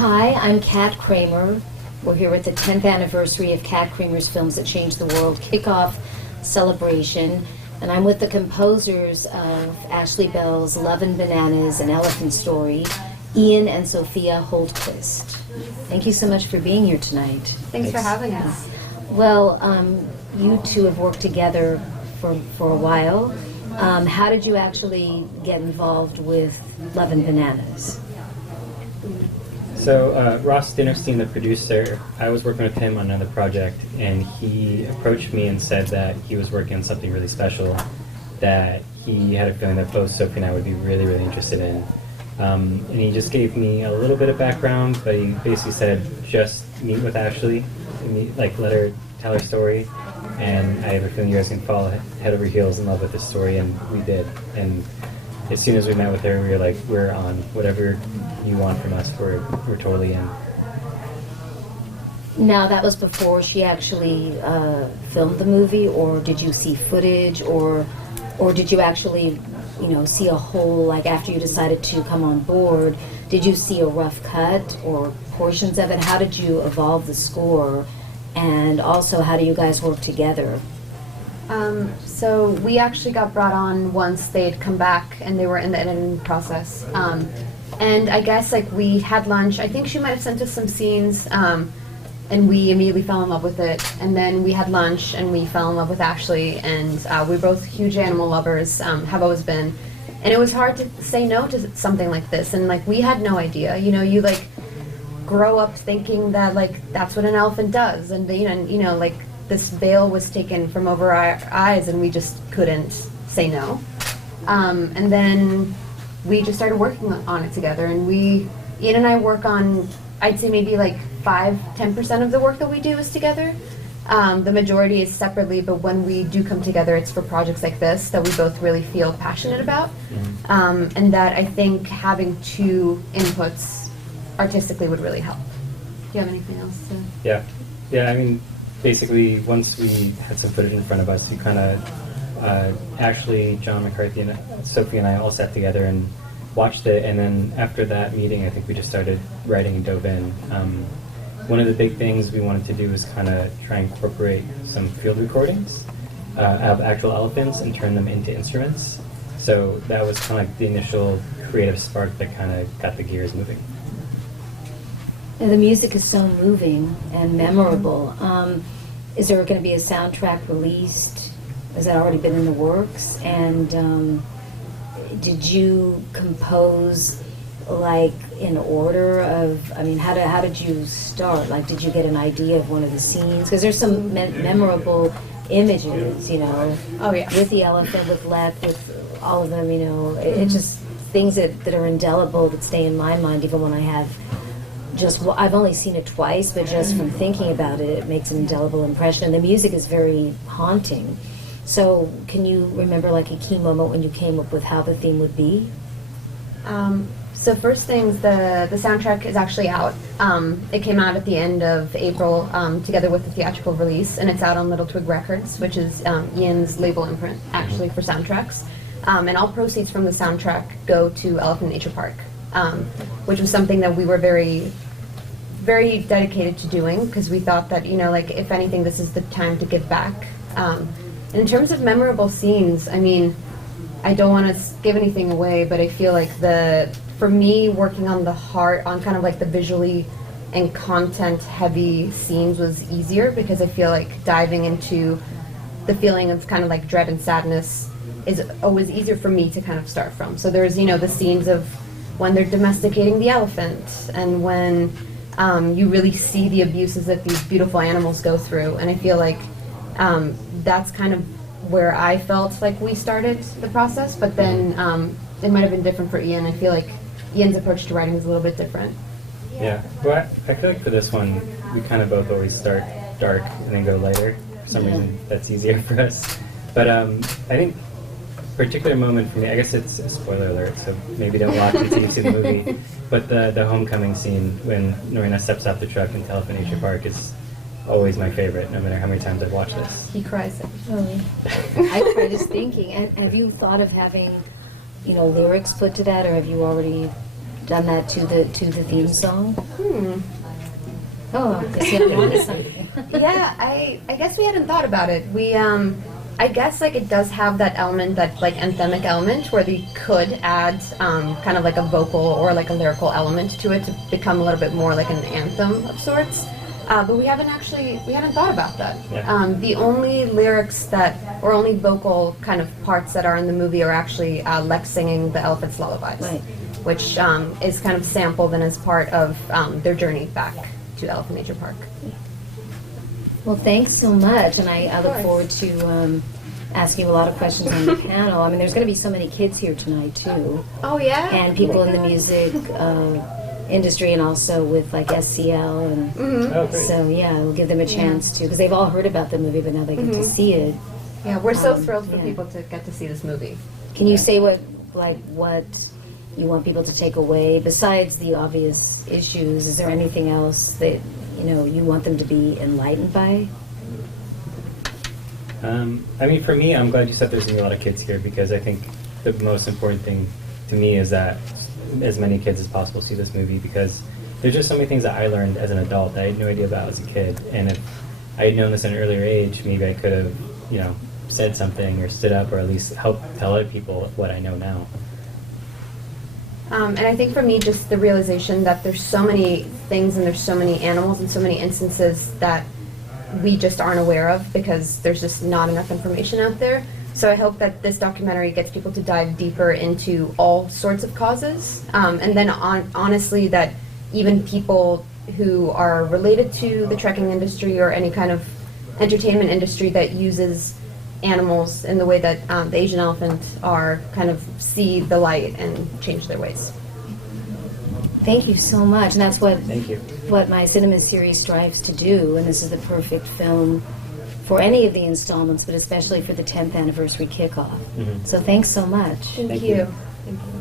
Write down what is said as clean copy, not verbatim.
Hi, I'm Kat Kramer. We're here at the 10th anniversary of Kat Kramer's Films That Changed the World kickoff celebration, and I'm with the composers of Ashley Bell's Love and Bananas, An Elephant Story, Ian and Sofia Hultquist. Thank you so much for being here tonight. Thanks for having us. Well, you two have worked together for a while. How did you actually get involved with Love and Bananas? So Ross Dinnerstein, the producer, I was working with him on another project, and he approached me and said that he was working on something really special that he had a feeling that both Sophie and I would be really, really interested in. And he just gave me a little bit of background, but he basically said, just meet with Ashley, let her tell her story, and I have a feeling you guys can fall head over heels in love with this story, and we did. And as soon as we met with her, we were like, we're on. Whatever you want from us, we're totally in. Now, that was before she actually filmed the movie, or did you see footage, or did you actually, see a whole, like after you decided to come on board, did you see a rough cut or portions of it? How did you evolve the score? And also, how do you guys work together? So we actually got brought on once they'd come back and they were in the editing process. And I guess we had lunch. I think she might have sent us some scenes, and we immediately fell in love with it. And then we had lunch and we fell in love with Ashley, and we're both huge animal lovers, have always been. And it was hard to say no to something like this. And we had no idea. You grow up thinking that that's what an elephant does, and this veil was taken from over our eyes, and we just couldn't say no. And then we just started working on it together, and Ian and I work on, I'd say maybe 5-10% of the work that we do is together. The majority is separately, but when we do come together, it's for projects like this that we both really feel passionate about. And that I think having two inputs artistically would really help. Do you have anything else to? Yeah, I mean, basically, once we had some footage in front of us, we kind of, Ashley, John McCarthy, and Sophie and I all sat together and watched it, and then after that meeting, I think we just started writing and dove in. One of the big things we wanted to do was kind of try and incorporate some field recordings of actual elephants and turn them into instruments. So that was kind of like the initial creative spark that kind of got the gears moving. And the music is so moving and memorable. Is there going to be a soundtrack released? Has that already been in the works? And did you compose in order of? How did you start? Did you get an idea of one of the scenes? Because there's some memorable images, Oh yeah. with the elephant, with Lek, with all of them. It's just things that are indelible that stay in my mind, even when I have. I've only seen it twice, but just from thinking about it, it makes an indelible impression. And the music is very haunting. So can you remember a key moment when you came up with how the theme would be? So first things, the soundtrack is actually out. It came out at the end of April together with the theatrical release, and it's out on Little Twig Records, which is Ian's label imprint, actually, for soundtracks. And all proceeds from the soundtrack go to Elephant Nature Park, which was something that we were very, very dedicated to doing, because we thought that, if anything, this is the time to give back. And in terms of memorable scenes, I don't want to give anything away, but I feel for me, working on the heart, on kind of the visually and content-heavy scenes was easier, because I feel diving into the feeling of kind of dread and sadness is always easier for me to kind of start from. So there's, the scenes of when they're domesticating the elephant, and when you really see the abuses that these beautiful animals go through. And I feel that's kind of where I felt we started the process, but then it might have been different for Ian. I feel Ian's approach to writing is a little bit different. Yeah, well, I feel for this one, we kind of both always start dark and then go lighter. For some reason, that's easier for us. But I think particular moment for me, I guess it's a spoiler alert, so maybe don't watch it until you see the movie, but the homecoming scene when Norina steps off the truck into Elephant Nature Park is always my favorite, no matter how many times I've watched this. He cries. Really? I cried just thinking. And have you thought of having, lyrics put to that, or have you already done that to the theme song? Oh, I see I'm onto something. Yeah, I guess we hadn't thought about it. We I guess like it does have that element, that like anthemic element, where they could add kind of like a vocal or like a lyrical element to it to become a little bit more like an anthem of sorts. But we hadn't thought about that. Yeah. The only lyrics or only vocal kind of parts that are in the movie are actually Lex singing the elephant's lullabies, Right. which is kind of sampled and is part of their journey back to Elephant Nature Park. Well, thanks so much, and I look course. forward to asking you a lot of questions on the panel. I mean, there's going to be so many kids here tonight, too, Oh yeah. and people in the music industry, and also with like SCL, and Oh, great. so yeah, we'll give them a chance to, because they've all heard about the movie, but now they get to see it. Yeah, we're so thrilled for yeah. people to get to see this movie. Can you say what you want people to take away besides the obvious issues? Is there anything else that you want them to be enlightened by? I mean, for me, I'm glad you said there's going to be a lot of kids here, because I think the most important thing to me is that as many kids as possible see this movie, because there's just so many things that I learned as an adult that I had no idea about as a kid. And if I had known this at an earlier age, maybe I could have, said something or stood up, or at least helped tell other people what I know now. And I think for me, just the realization that there's so many things and there's so many animals and so many instances that we just aren't aware of because there's just not enough information out there. So I hope that this documentary gets people to dive deeper into all sorts of causes. And then honestly, that even people who are related to the trekking industry or any kind of entertainment industry that uses animals in the way that the Asian elephant are, kind of see the light and change their ways. Thank you so much, and that's Thank you. what my cinema series strives to do, and this is the perfect film for any of the installments, but especially for the 10th anniversary kickoff. Mhm. So thanks so much. Thank Thank you. you. Thank you.